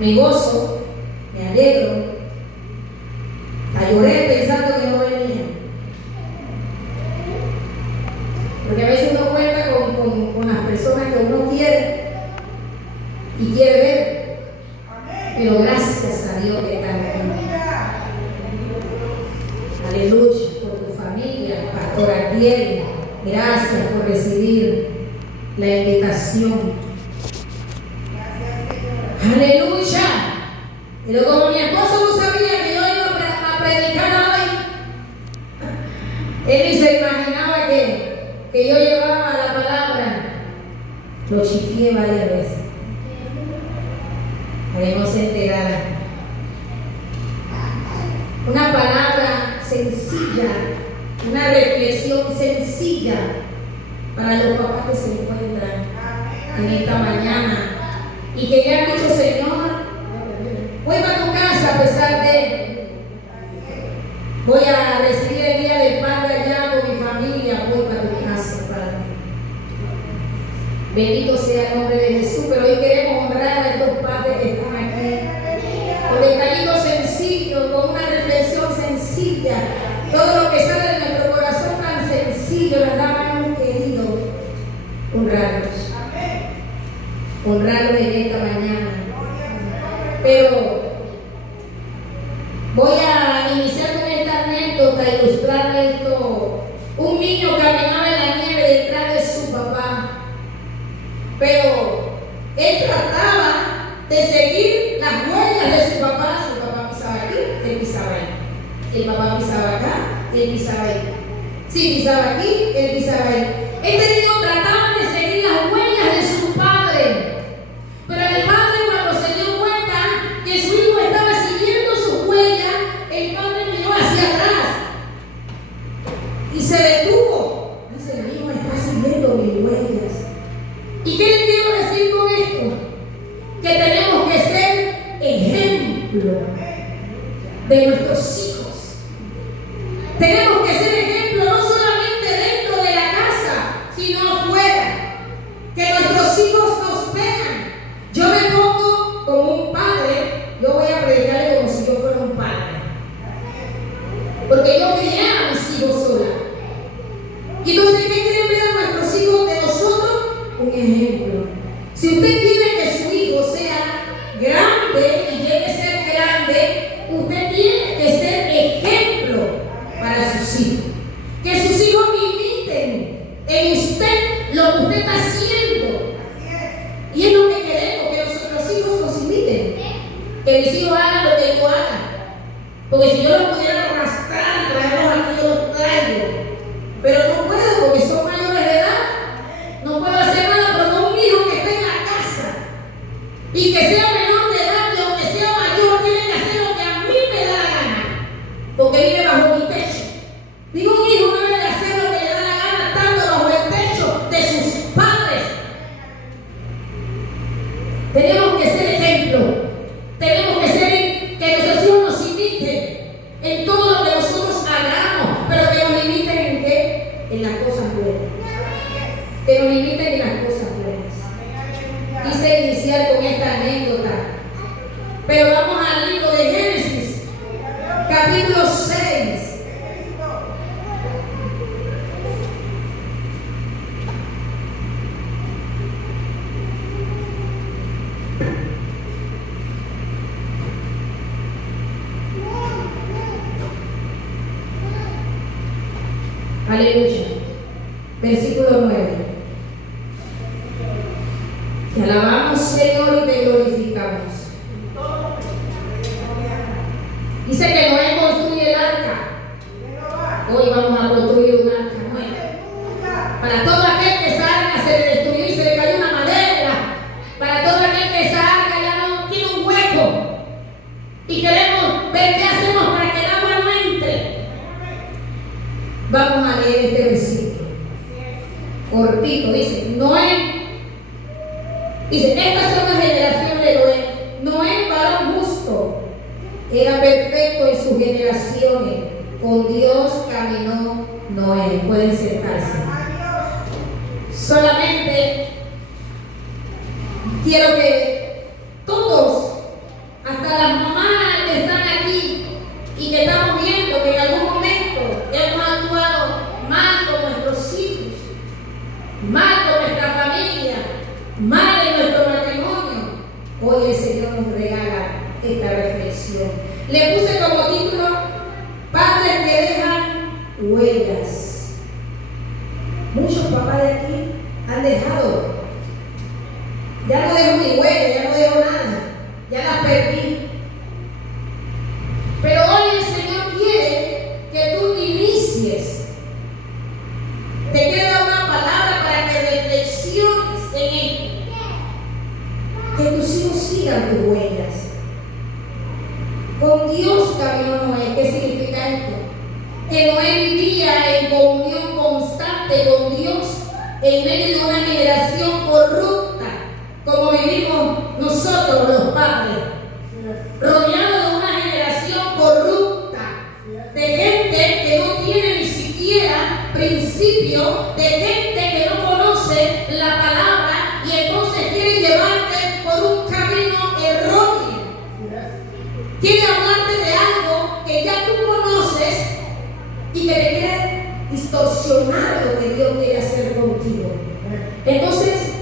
Me gozo, me alegro. Lloré pensando que no venía. Porque a veces uno cuenta con las personas que uno quiere y quiere ver. Pero gracias a Dios que están aquí. Aleluya por tu familia, Pastor Ardiel. Gracias por recibir la invitación. Aleluya. Pero como mi esposo no sabía que yo iba a predicar hoy, él ni se imaginaba que yo llevaba la palabra. Lo chifié varias veces para que no se enterara. Una palabra sencilla, una reflexión sencilla para los papás que se encuentran en esta mañana y que ya han dicho: Señor, voy para tu casa a pesar de, voy a recibir el día del Padre allá con mi familia, voy para tu casa, Padre. Bendito sea el nombre de Jesús. Pero hoy queremos honrar a estos padres que están aquí con detallito sencillo, con una reflexión sencilla. Todo lo que sale de nuestro corazón tan sencillo, las damas hemos querido honrarlos. Honrarlos en esta mañana. Pero voy a iniciar con esta anécdota, ilustrar esto. Un niño caminaba en la nieve detrás de su papá, pero él trataba de seguir las huellas de su papá. Su papá pisaba aquí, él pisaba ahí. El papá pisaba acá, él pisaba ahí. Si pisaba aquí, él pisaba ahí. Este niño trataba de seguir las huellas de su padre, pero el padre, cuando se dio cuenta que su hijo estaba siguiendo sus huellas, el padre miró hacia atrás y se detuvo. Dice: mi hijo está siguiendo mis huellas. ¿Y qué les quiero decir con esto? Que tenemos que ser ejemplo de nuestros hijos. Tenemos que ser ejemplo no solamente dentro de la casa, sino afuera. Que nuestros hijos nos vean. Yo me pongo como un padre, yo voy a predicarle como si yo fuera un padre. Porque yo crié a mis hijos sola. Y entonces, ¿qué quieren ver a nuestros hijos de nosotros? Un ejemplo. Si usted quiere que su hijo sea grande y llegue a ser grande, usted tiene que ser ejemplo para sus hijos. Que sus hijos imiten en usted lo que usted está haciendo. Y es lo que queremos, que nuestros hijos nos imiten. Que mis hijos hagan lo que yo haga. Porque si yo los pudiera arrastrar, traerlos aquí, yo los traigo. Pero no puedo porque son mayores de edad. No puedo hacer nada, pero no un hijo que esté en la casa y que sea menor de edad, y aunque sea mayor, tiene que hacer lo que a mí me da la gana, porque vive bajo mi techo. Digo, un hijo debe de hacer lo que le da la gana estando bajo el techo de sus padres. Tenemos que ser ejemplo. Tenemos que ser, que nuestros hijos nos imiten en todo lo que nosotros hagamos, pero que nos imiten en qué? En las cosas buenas. Que nos imiten en las cosas buenas. Quise iniciar con esta anécdota, pero vamos al libro de Génesis, capítulo 6. Aleluya. Versículo 9. Te alabamos, Señor, y te glorificamos. Dice que Noé construye el arca. Hoy vamos a construir un arca nueva. Para todo aquel que esa arca se le destruyó y se le cayó una madera. Para todo aquel que esa arca ya no tiene un hueco. Y queremos ver qué hacemos para que el agua no entre. Vamos a leer este versículo. Cortito, dice: Noé. Dice: estas son las generaciones de Noé. Noé, varón justo, era perfecto en sus generaciones. Con Dios caminó Noé. Pueden sentarse. Solamente quiero que todos Hoy el Señor nos regala esta reflexión. Le puse como título: padres que dejan huellas. Muchos papás de aquí han dejado. Ya no dejo mi huella, ya no dejo nada, ya las perdí. Pero hoy el Señor quiere que tú inicies. Te queda una palabra para que reflexiones en él. Que tus hijos sigan tus huellas. Con Dios caminó Noé. ¿Qué significa esto? Que Noé vivía en comunión constante con Dios en medio de una generación corrupta, como vivimos nosotros los padres, rodeados de una generación corrupta, de gente que no tiene ni siquiera principio, de gente que no conoce la palabra y entonces quiere llevarte por un camino erróneo. Quiere hablarte de algo que ya tú conoces y que te quiere distorsionar lo que Dios quiere hacer contigo. Entonces,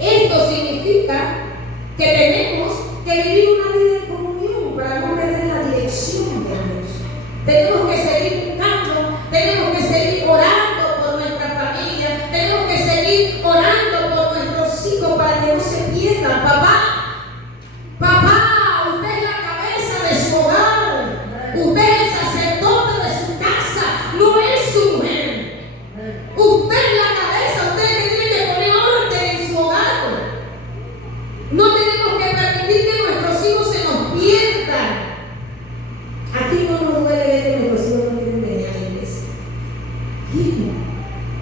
esto significa que tenemos que vivir una vida en comunión para no perder la dirección de Dios. Tenemos que seguir buscando, tenemos que seguir orando por nuestra familia, tenemos que seguir orando por nuestros hijos para que no se pierdan. Papá, usted es la cabeza de su hogar, usted es el sacerdote de su casa, no es su mujer. Usted es la cabeza, usted es el que tiene que poner orden en su hogar. No tenemos que permitir que nuestros hijos se nos pierdan. Aquí no nos duele ver que nuestros hijos no quieren venir a la iglesia.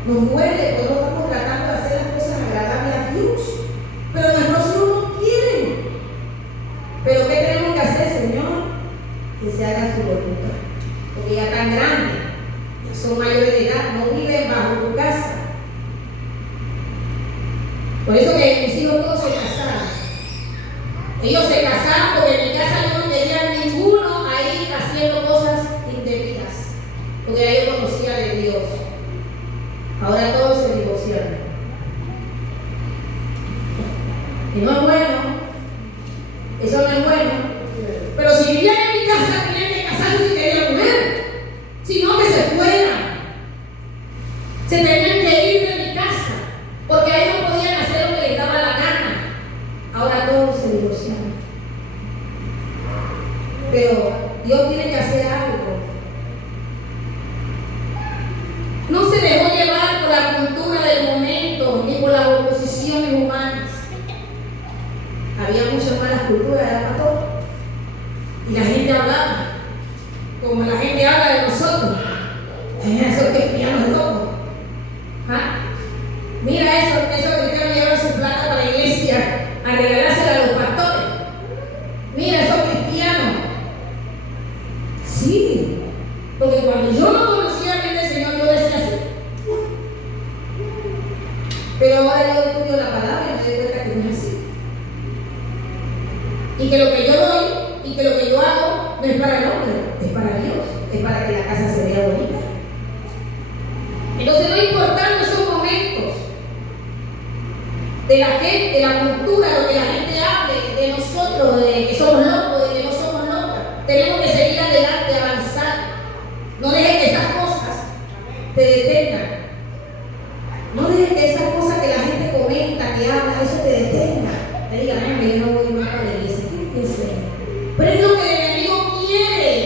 Nos duele porque no estamos tratando de hacer las cosas agradables a Dios. Pero nuestros hijos no quieren. Pero ¿qué tenemos que hacer, Señor? Que se haga su voluntad. Porque ya están grandes, ya son mayores de edad, no viven bajo tu casa. Por eso que mis hijos todos se casaron. Ellos se casaron porque en mi casa yo no tenía ninguno ahí haciendo cosas indebidas. Porque ya yo conocía de Dios. Ahora todos se divorciaron. Y no es bueno. Eso no es bueno. Pero si vivían en mi casa, tenían que casarse si querían mujer. Si no, que se fueran. Se tenían que ir de mi casa. Porque ahí no podían hacer lo que les daba la gana. Ahora todos se divorciaron. Pero Dios tiene que hacer algo. No se dejó llevar por la cultura del momento ni por las oposiciones humanas. Había muchas malas culturas, era para todo. Y la gente hablaba como la gente habla de nosotros. Esos cristianos locos. ¿Ah? Mira esos cristianos llevan su plata para la iglesia a regalársela a los pastores. Mira esos cristianos. Sí, porque cuando yo no conocía a del Señor, yo decía así. Pero ahora yo estudio la palabra y me doy cuenta que no es así. Y que lo que yo doy y que lo que yo hago no es para el hombre, es para Dios, es para que la casa se vea bonita. Entonces, no importando esos momentos de la gente, de la cultura, lo que la gente hable de nosotros, de que somos locos, de que no somos locos, tenemos que seguir adelante, avanzar. No dejes que esas cosas te detengan. No dejes que esas cosas que la gente comenta, que habla, eso te detenga. Te digan, ay, yo no voy más a la iglesia. ¿Qué es eso? Pero es lo que el enemigo quiere,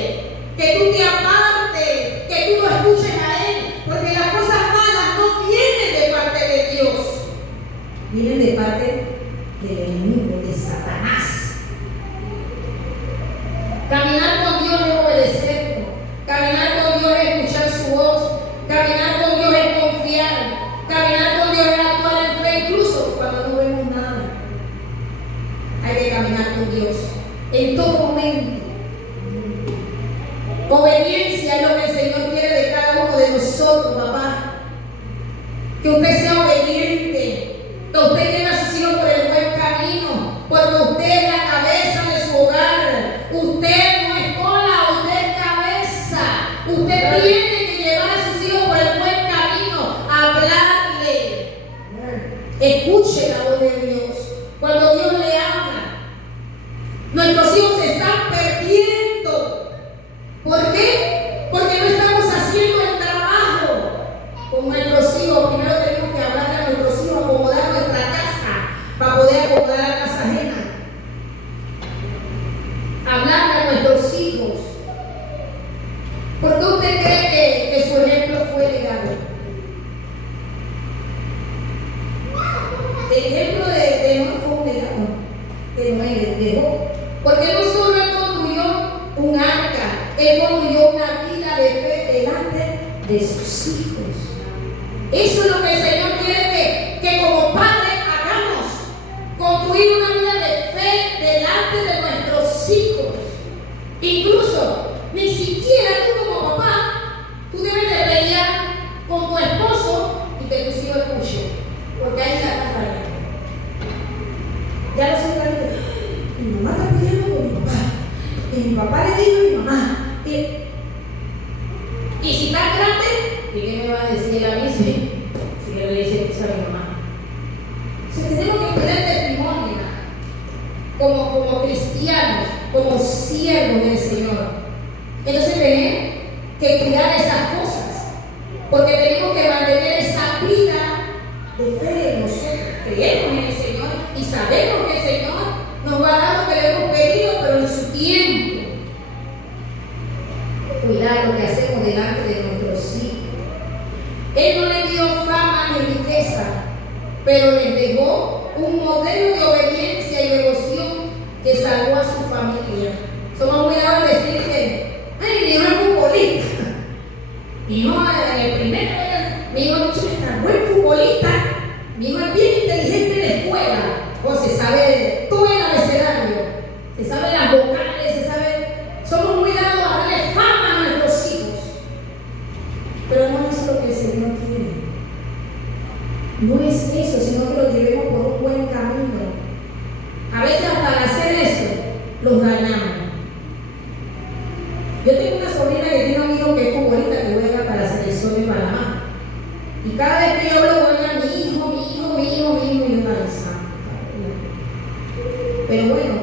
que tú te apartes, que tú lo escuches a él, porque las cosas malas no vienen de parte de Dios, vienen de parte del enemigo, de Satanás. Caminar con Dios es obedecerlo, caminar con Dios es escuchar su voz, caminar con Dios es confiar, caminar con Dios es actuar en fe, incluso cuando no vemos nada. Hay que caminar con Dios en todo momento. Obediencia es lo que el Señor quiere de cada uno de nosotros, papá. Que usted sea obediente, que usted lleve a sus hijos por el buen camino, porque usted es la cabeza de su hogar. Usted no es cola, usted es cabeza. Usted tiene que llevar a sus hijos por el buen camino, hablarle. Escuche la voz de Dios. Cuando Dios le habla, Nuestros hijos se están perdiendo. ¿Por qué? Porque no estamos haciendo el trabajo con nuestros hijos. Primero tenemos que hablar a nuestros hijos, acomodar nuestra casa para poder acomodar la casa ajena. Hablar a nuestros hijos. ¿Por qué usted cree que su ejemplo fue legado? El ejemplo de Noé fue un legado que Noé les dejó. Porque no solo él construyó un arca, él construyó una vida de fe delante de sus hijos. Eso es lo que el Señor quiere que como padres hagamos. Construir una vida de fe delante de nuestros hijos. Incluso, ni siquiera tú como papá, tú debes de pelear con tu esposo y que tus hijos escuchen. Porque ahí la está fallando. Ya no soy tan. Mi mamá está peleando con mi papá. Y mi papá le dijo a mi mamá. Y si está grande, ¿y qué me va a decir a mí si le dice eso a mi mamá? O sea, tenemos que cuidar testimonio como cristianos, como siervos del Señor. Entonces tenemos que cuidar esas cosas. Porque tenemos que mantener esa vida de fe. Nosotros creemos en el Señor y sabemos que el Señor nos va a dar lo que le hemos pedido, pero en su tiempo. Cuidar lo que hacemos delante de nuestros hijos. Él no les dio fama ni riqueza, pero les dejó un modelo de obediencia y devoción que salvó a su familia. Somos muy dados a decir que, ay, mi hijo es futbolista. Mi hijo en el primero, mi hijo es buen futbolista. Mi hijo es bien inteligente en la escuela. O se sabe todo el abecedario, se sabe las vocales, se sabe. Somos muy dados a darle fama a nuestros hijos. Pero no es lo que el Señor quiere. No es eso, sino que los llevemos por un buen camino. A veces hasta al hacer eso, los dañamos. Yo tengo una sobrina que tiene un hijo que es futbolista que juega para la selección de Panamá. Y cada vez que yo hablo con ella, mi hijo, y yo la besaba. Pero bueno,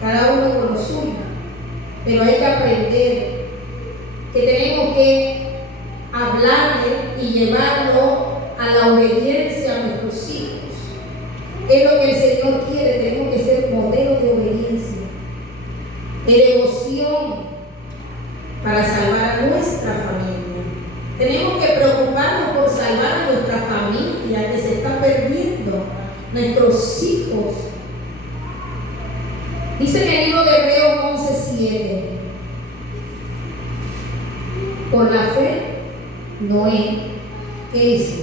cada uno con lo suyo. Pero hay que aprender que tenemos que hablarle y llevarlo a la obediencia a nuestros hijos. Es lo que el Señor quiere. Tenemos que ser modelos de obediencia, de devoción, para salvar a nuestra familia. Tenemos que preocuparnos por salvar a nuestra familia que se está perdiendo, nuestros hijos. Dice en el libro de Hebreos 11:7: por la fe, Noé, ¿qué hizo?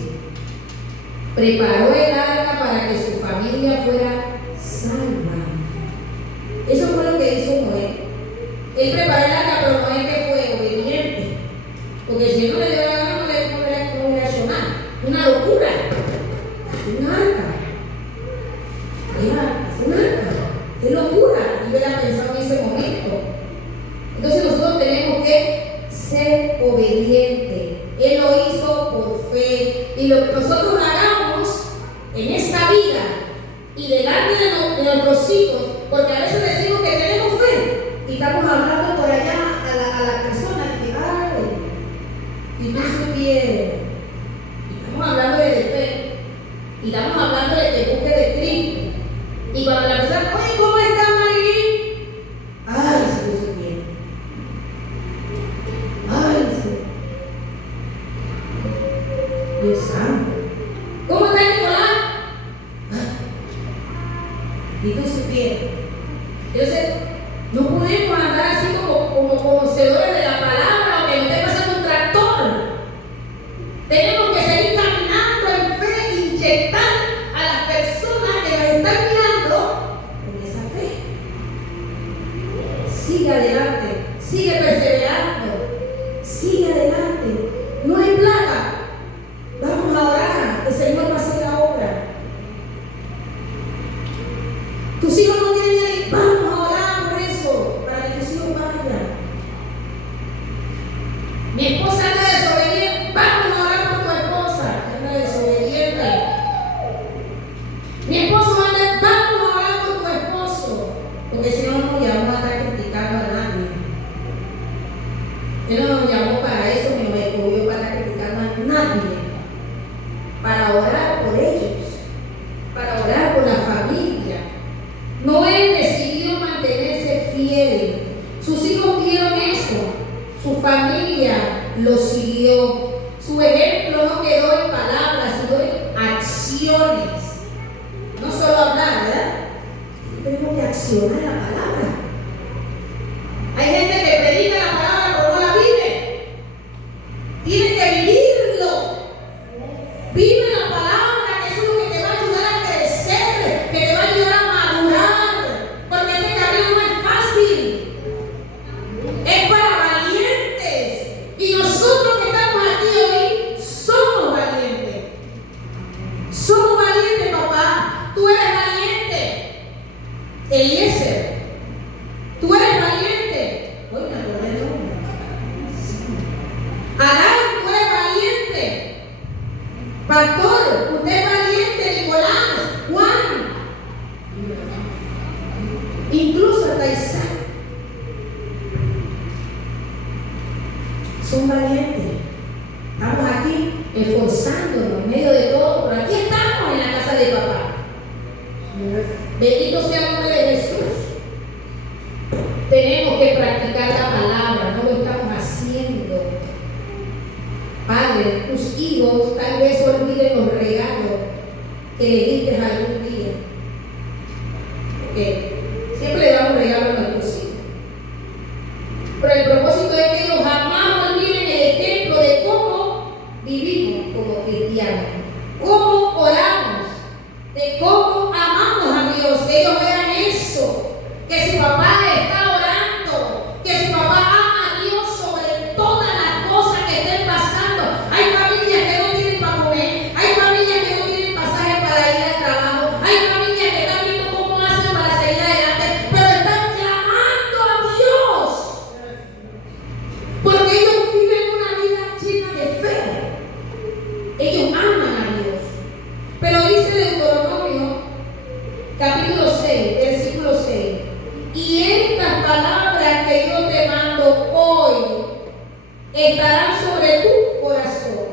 Preparó el arca para que su familia fuera salva. Eso fue lo que hizo Noé. Él preparó el arca, pero Noé que fue obediente. Porque si no le dio la gana, no le hecho nada. Una locura. Un arca. Es un arca. ¡Qué locura! Yo hubiera pensado en ese momento. Entonces nosotros tenemos que ser obedientes. Él lo hizo por fe. Y lo que nosotros hagamos en esta vida y delante de nuestros hijos, porque a veces decimos que tenemos fe y estamos hablando por allá a la persona que, ay, y tú supieras. Y estamos hablando de fe. Y estamos hablando de que busque de Cristo. Y cuando la persona, oye, ¿cómo está Marilyn? Ay, si tú supieras. Ay, sí. Dios santo. ¿Cómo está Nicolás? Ay. Y tú supieras. Entonces, no podemos andar así como conocedores de la palabra o que no esté pasando un tractor. Tenemos que seguir caminando en fe e inyectar a las personas que nos están mirando en esa fe. Sigue adelante, sigue perseverando, sigue adelante. No hay plaga. Vamos a orar, el Señor va a hacer la obra. Tus hijos no tienen idea, vamos a orar por eso, para que tus hijos vayan. Mi esposa anda desobediente, vamos a orar por tu esposa, anda desobediente. Mi esposo anda, vamos a orar por tu esposo, porque si no, no voy a lo siguió. Su ejemplo no quedó en palabras, sino en acciones. No solo hablar, ¿verdad? Tenemos que accionar la palabra. Hay gente que predica la palabra pero no la vive. Tiene que vivirlo. Vive la palabra, que eso es lo que te va a ayudar a crecer, que te va a ayudar a madurar. Porque este camino no es fácil. Es para valientes. Y nosotros que estamos aquí hoy somos valientes. Somos valientes, papá. Tú eres valiente. Eliezer, tú eres valiente. Hoy me acordé el nombre. Adán, tú eres valiente. Pastor, usted es valiente. Nicolás, Juan, incluso hasta Isaac. Son valientes. Estamos aquí esforzándonos en medio de todo, pero aquí estamos en la casa de papá. Bendito sea el nombre de Jesús. Tenemos que practicar la palabra, no lo estamos haciendo. Padre, tus hijos tal vez olviden los regalos que le diste algún día. Porque siempre le damos regalos a nuestros hijos. Pero el propósito es que ellos jamás olviden el ejemplo de cómo vivimos como cristianos, cómo oramos, de cómo amamos a Dios. Que ellos vean eso, que su papá está orando, que su papá ama a Dios sobre todas las cosas que estén pasando. Hay familias que no tienen para comer, hay familias que no tienen pasaje para ir al trabajo, hay familias que están viendo cómo hacen para seguir adelante, pero están clamando a Dios, porque ellos viven una vida llena de fe. Ellos aman a Dios. Pero dice Deuteronomio capítulo 6, versículo 6: y estas palabras que yo te mando hoy estarán sobre tu corazón,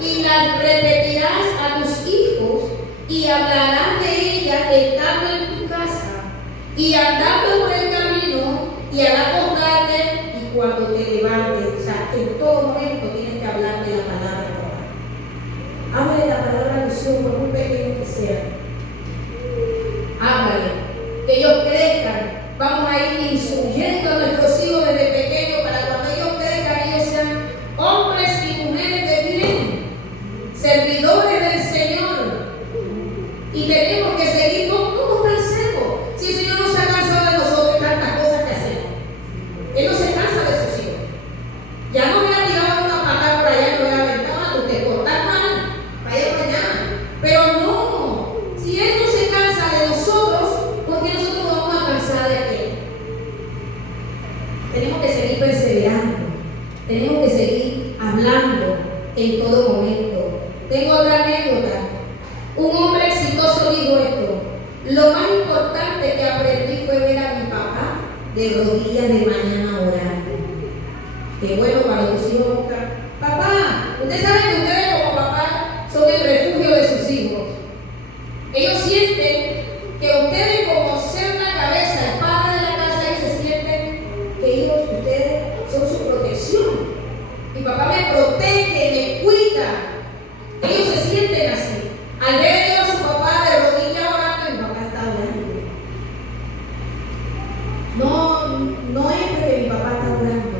y las repetirás a tus hijos, y hablarás de ellas estando en tu casa, y andando por el camino, y al acostarte, y cuando te levantes. O sea, en todo momento tienes que hablar de la palabra. Háblale la palabra a los hijos, por muy pequeño que sea. Háblale, que ellos crezcan. Vamos a ir instruyendo a nuestros hijos desde pequeños para cuando ellos crezcan, ellos sean hombres y mujeres de bien, servidores del Señor. Y tenemos que seguir, no nos cansemos. Si el Señor no se ha cansado de nosotros, tantas cosas que hacemos. Él no se cansa de sus hijos. Ya no me ha tirado una patada por allá y me ha aventado, te cortas mal, vaya mañana. Pero no, si Él no se cansa de nosotros, ¿por qué nosotros nos vamos a cansar de aquel? Tenemos que seguir perseverando, tenemos que seguir hablando en todo momento. Tengo otra anécdota. Un hombre exitoso dijo esto: lo más importante que aprendí fue ver a mi papá de rodillas de mañana orando. Qué bueno para tus hijos buscar. Papá, ustedes saben que ustedes como papá son el refugio de sus hijos. Ellos sienten que ustedes, como ser la cabeza, el padre de la casa, ellos se sienten que ustedes son su protección. Mi papá me protege, me cuida. Ellos se sienten así. Al ver a su papá de rodillas orando, mi papá está orando. No es que mi papá está orando,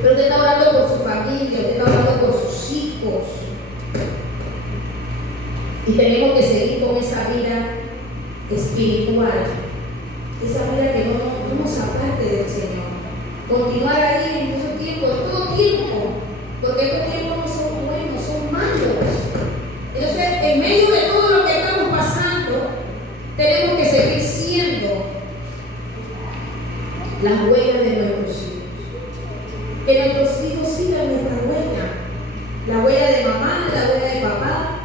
pero usted está orando por su familia, usted está orando por sus hijos. Y tenemos que seguir con esa vida espiritual, esa vida que no nos aparte del Señor. Continuar ahí en mucho tiempo, todo tiempo, porque estos tiempos no son buenos, son malos. Entonces, en medio de todo lo que estamos pasando, tenemos que seguir siendo las huellas de nuestros hijos. Que nuestros hijos sigan nuestra huella, la huella de mamá, la huella de papá,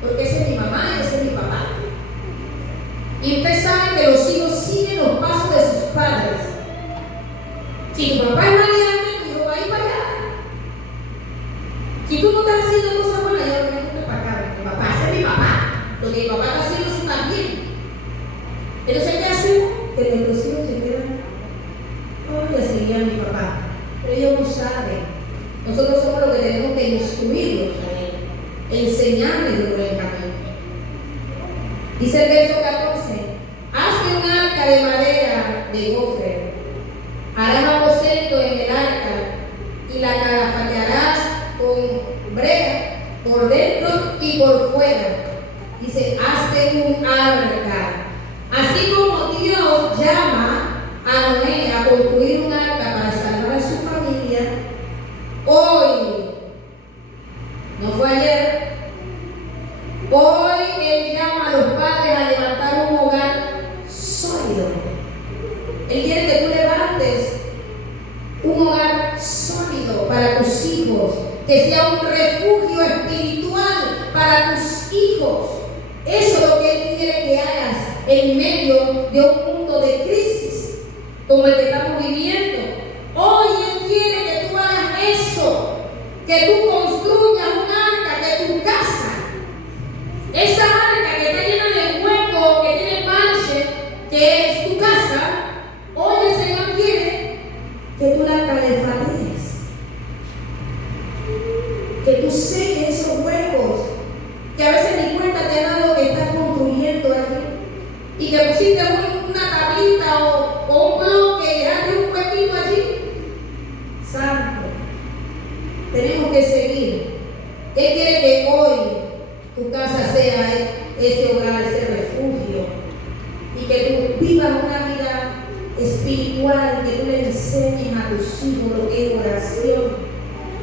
porque esa es mi mamá y ese es mi papá. Y ustedes saben que los hijos siguen los pasos de sus padres. Si tu papá es valiente, tu hijo va a ir para allá. Si tú no estás haciendo cosas buenas, yo no me gusta para acá. Mi papá, ese es mi papá. Lo que mi papá está haciendo, eso también. Entonces, ¿qué hacemos? Que nuestros hijos se quedan. Oh, ya seguía mi papá. Pero ellos no saben y por fuera. Dice, hazte un arca. Así como Dios llama a Noé a construir un arca para salvar a su familia, hoy, no fue ayer, hoy Él llama a los padres a levantar un hogar sólido. Él quiere que tú levantes un hogar sólido para tus hijos, que sea un refugio espiritual para tus hijos. Eso es lo que Él quiere que hagas en medio de un mundo de crisis como el que estamos viviendo. Hoy Él quiere que tú hagas eso, que tú construyas un arca, que tu casa, esa arca que está llena de huecos, que tiene parche, que es tu casa, hoy el Señor quiere que tú la calefatees, que tú seques esos huecos, que a veces ni cuenta te has dado que estás construyendo allí, y que pusiste una tablita o un bloque y dejaste un huequito allí. Santo, tenemos que seguir. Él quiere que hoy tu casa sea ese hogar, ese refugio, y que tú vivas una vida espiritual, que tú le enseñes a tus hijos lo que es oración,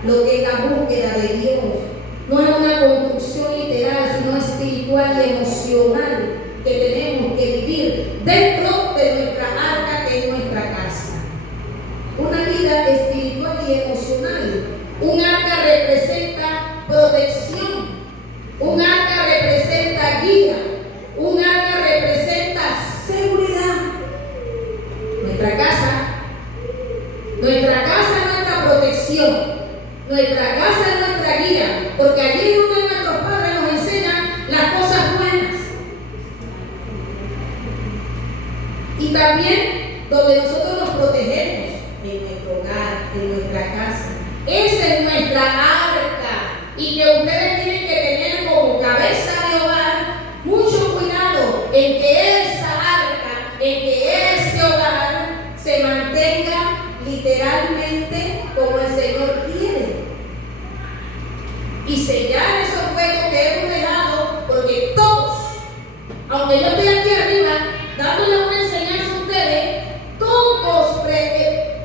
lo que es la búsqueda de Dios. No es una construcción literal, sino espiritual y emocional que tenemos que vivir dentro de nuestra arca, que es nuestra casa. Una vida espiritual y emocional. Un arca representa protección, un arca representa guía, un arca representa seguridad. Nuestra casa es nuestra protección, nuestra casa es nuestra guía, porque allí es donde nuestros padres nos enseñan las cosas buenas. Y también donde nosotros nos protegemos, en nuestro hogar, en nuestra casa. Esa es nuestra arca, y que ustedes tienen que tener como cabeza de hogar mucho cuidado en que esa arca, en que ese hogar se mantenga literalmente como el Señor quiere, y sellar esos huecos que hemos dejado, porque todos, aunque yo estoy aquí arriba dándole una enseñanza a ustedes, todos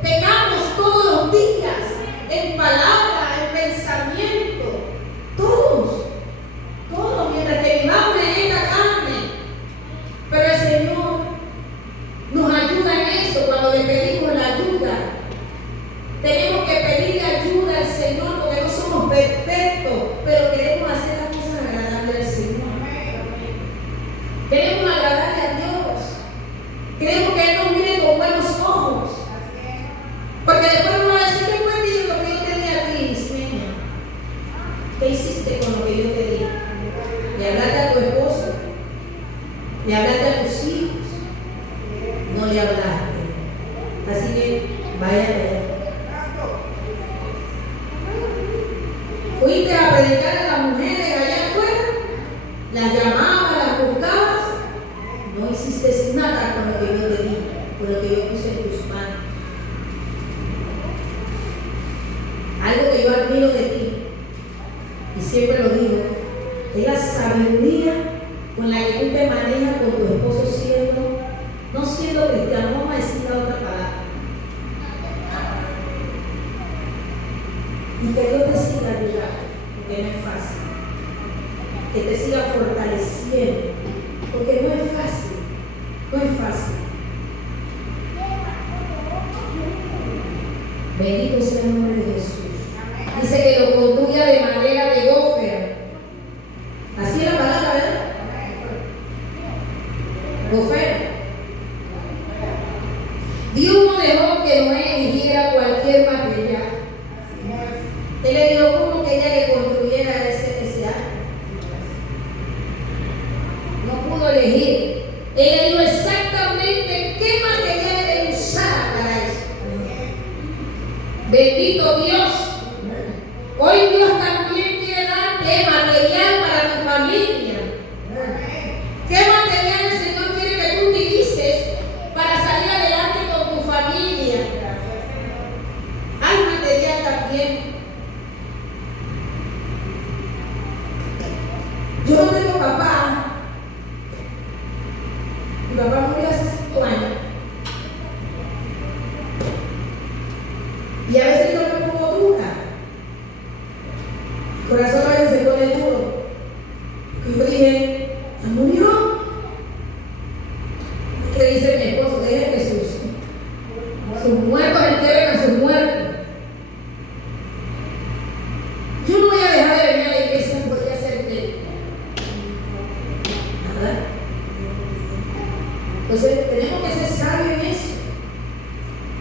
pecamos todos los días, en palabra, en pensamiento, todos, mientras que vivamos en esta carne. Pero el Señor nos ayuda en eso cuando le pedimos la ayuda. Tenemos que pedirle ayuda al Señor, porque no somos perfectos, pero queremos hacer las cosas agradables al Señor. Queremos agradarle a Dios. Queremos que Él nos mire con buenos ojos. Porque después nos va a decir, ¿qué fue lo que yo te di a ti, Ismenia? ¿Qué hiciste con lo que yo te di? ¿Le hablaste a tu esposo? ¿Le hablaste a tus hijos? No le hablaste. Así que vaya a ver. Fuiste a predicar a las mujeres allá afuera, las llamabas, las buscabas, no hiciste nada con lo que yo te di, con lo que yo puse en tus manos. Algo que yo admiro de ti, y siempre lo digo, es la sabiduría con la que tú te manejas con tu esposo no siendo cristiano, vamos a decir la otra palabra. Y que Dios te siga ayudando, porque no es fácil. Que te siga fortaleciendo, porque no es fácil. Bendito sea el nombre de Jesús. Dice que lo construya de manera de gofer. Así es la palabra, ¿verdad? Gofer. Dios no dejó que Noé eligiera cualquier material. Él le dijo cómo quería que construyera ese arca. No pudo elegir. Él le dijo exactamente qué material él usara para eso. Bendito Dios. Hoy Dios también quiere darte material para tu familia. ¿Qué material el Señor quiere que tú utilices para salir adelante con tu familia? Hay material también. Y a veces yo me pongo dura. El corazón a veces se pone duro. Y yo dije, ¿ya murió? ¿Qué dice mi esposo? Deje que sus muertos entierren a sus muertos. Yo no voy a dejar de venir a la iglesia, podría ser de ¿verdad? Entonces tenemos que ser sabios en eso.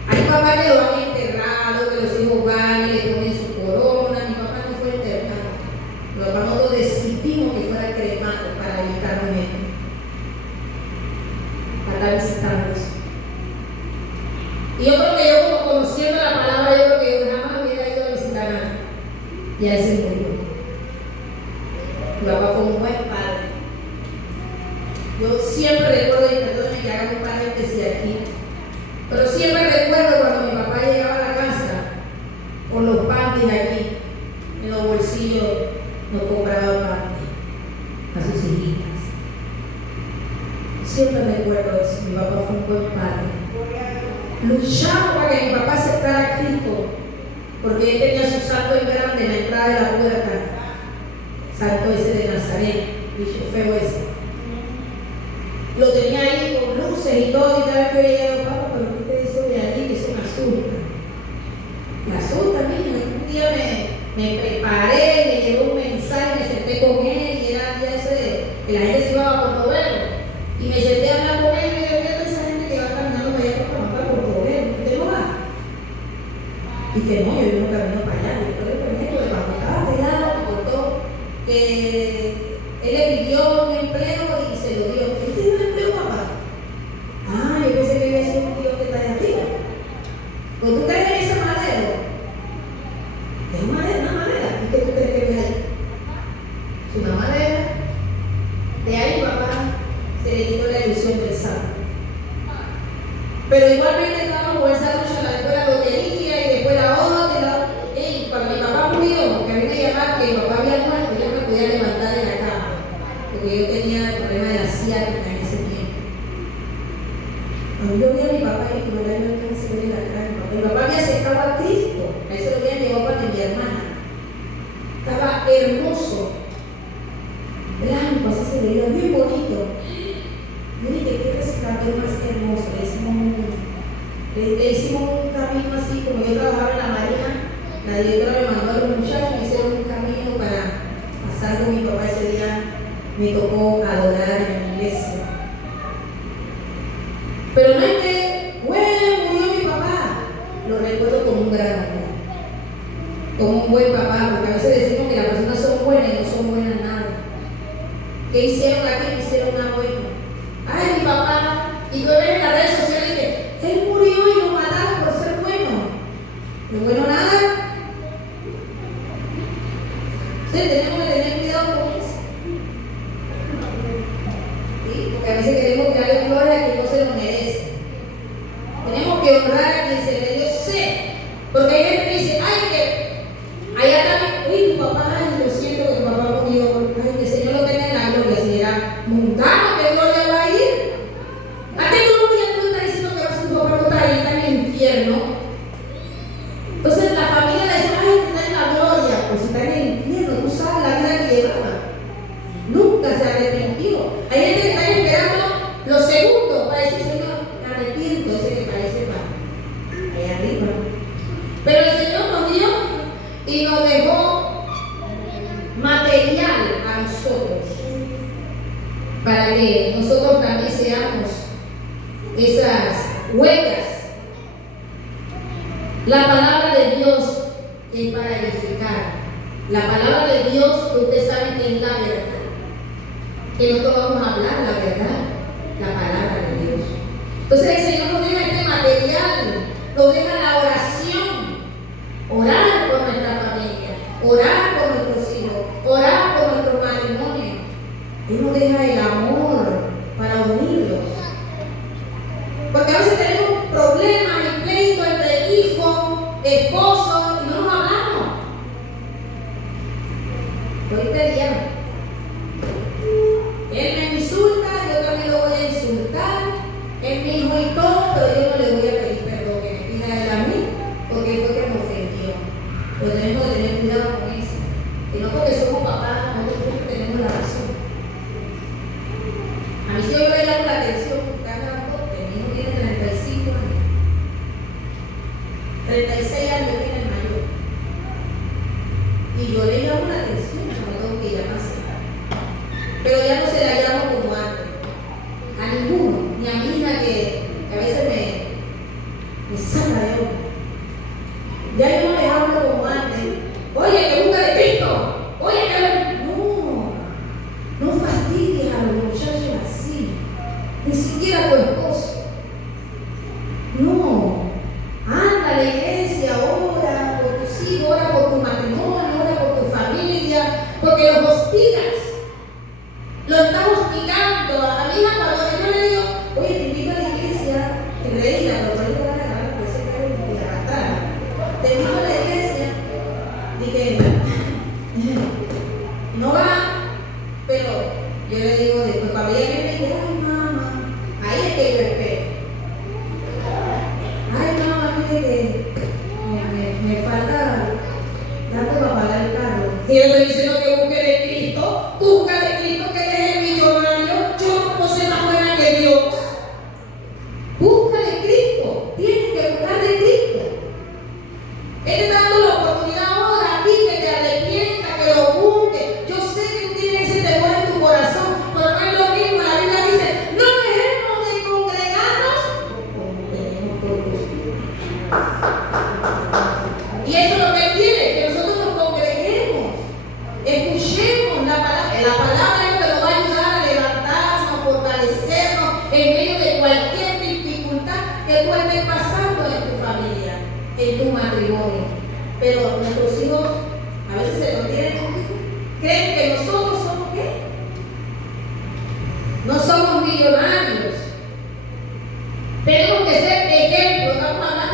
Hay papás que lo han enterrado, que los hijos van y le ponen su corona. Mi papá no fue enterrado. Mi papá nosotros decidimos que fuera cremado para evitar esto, para estar visitando eso. Y yo creo que yo, como conociendo la palabra, yo creo que yo jamás hubiera ido a visitar a nadie. Y a ese murió. Mi papá fue un buen padre. Yo siempre recuerdo, y perdónenme que haga un paréntesis aquí, pero siempre recuerdo cuando mi papá llegaba a la casa con los panties aquí en los bolsillos, nos compraba panties a sus hijitas. Siempre recuerdo eso. Mi papá fue un buen padre. Luchamos para que mi papá aceptara a Cristo, porque él tenía su santo en grande en la entrada de la puerta, santo ese de Nazaret, bicho feo ese. Lo tenía ahí con luces y todo, y cada vez que yo llegaba, papá, pero ¿qué te hizo de allí? Que eso me asusta. Me asusta, niña. Un día me preparé, me llegó un mensaje, me senté con él, y era el día ese que la gente se iba a Portobelo. Y me senté a hablar con él, y yo vi a esa gente que va caminando para allá para Portobelo. ¿Usted no va? Y que no, yo no camino para allá. Yo creo que de cuando estaba pelado, me contó que él le pidió un empleo y se lo dio. ¿Usted tiene un empleo, papá? Ah, yo pensé que iba a ser un tío que está de arriba. ¿Pues tú crees en esa madera? Es una madera. ¿Y qué tú crees que ves ahí? Es una madera. De ahí, papá, se le quitó la ilusión del santo. Pero igualmente estábamos con esa lucha, después la lotería y después la otra. Cuando mi papá murió, que a mí me llamaban que mi papá había muerto, yo me podía levantar de la cama, porque yo tenía el problema de la ciática en ese tiempo. Cuando yo vi a mi papá y que me no alcancé a ver la cara, mi papá había aceptado a Cristo, a eso lo había llevado para mi hermana. Estaba hermoso, blanco, así se veía bien bonito. Mire que qué rescate más hermoso, le hicimos un camino así, como yo trabajaba en la marina. La directora me mandó a los muchachos, me hicieron un camino para pasar con mi papá. Ese día me tocó adorar en la iglesia. Pero no es que, bueno, murió mi papá. Lo recuerdo como un gran amor, como un buen papá, porque a veces decimos que las personas son buenas y no son buenas nada. ¿Qué hicieron aquí? Me hicieron una buena. Ay, mi papá, y yo ven en las redes sociales que él murió y lo mataron por ser bueno. No es bueno nada. Entonces tenemos que tener cuidado con eso. ¿Sí? Porque a veces queremos darle flores a quien no se lo merece. Tenemos que honrar a quien se le dio sed. Porque hay gente que dice, ay, que allá también, uy, tu papá, ay, lo siento que tu papá murió, ay, que el Señor lo tenga en la gloria. Si era mundano, ¿qué gloria va a ir? ¿A qué gloria tú estás diciendo que vas a tu papá no está ahí, está en el infierno? Entonces la familia le dice, ay, está en la gloria, pues está en el infierno, tú sabes la vida que llevaba. Nunca se arrepintió. Hay gente que está esperando los segundos para decir, Señor, me arrepiento, ese que parece mal, allá arriba. Pero el Señor nos dio y nos dejó material a nosotros, para que nosotros también seamos esas huellas. La palabra de Dios es para edificar. La palabra de Dios, que ustedes saben que es la verdad. Que nosotros vamos a hablar la verdad, la palabra de Dios. Entonces el Señor nos deja este material, nos deja la oración. Orar por nuestra familia, orar por nuestros hijos, orar por nuestro matrimonio. Él nos deja el amor para unirlos. Porque a veces tenemos problemas y pleitos entre hijos, esposos, y no nos hablamos. Ahorita el día, él me insulta, yo también lo voy a insultar. Es mi hijo y todo, pero yo no le voy a pedir perdón, que me pida él me saca de onda. Ya yo no les hablo como antes. Oye, que busca de Cristo. Oye, que no fastidies a los muchachos así. Ni siquiera a tu esposo. No. Anda a la iglesia, ora por tus hijos, ora por tu matrimonio, ora por tu familia, porque los hostigas. Lo está hostigando. A mi hija cuando yo le digo, oye, te invito a la iglesia, te reía, pero por ahí te van a agarrar, porque se cae y te arrastrar. Te invito a la iglesia, dije, no va, pero yo le digo, después cuando ella viene, dice, ay mamá, ahí es que yo espero. Ay mamá, mire que me falta tanto para pagar el carro. Y yo estoy diciendo que busque de Cristo, busca de Cristo que Él es el millonario. Yo no puedo ser más buena que Dios. Busca de Cristo, tienes que buscar de Cristo. Él te está dando la oportunidad ahora a ti que te arrepientas, que lo busques. Yo sé que tú tienes ese temor en tu corazón, pero no es lo mismo. La Biblia dice, no dejemos de congregarnos, congreguemos todos los días. Y eso es lo que Él quiere, que nosotros nos congreguemos, escuchemos la palabra. La palabra es lo que nos va a ayudar a levantarnos, a fortalecernos en medio de cualquier dificultad que tú estés pasando en tu familia, en tu matrimonio. Pero nuestros hijos a veces se lo creen que nosotros somos ¿qué? No somos millonarios. Tenemos que ser ejemplos. Estamos hablando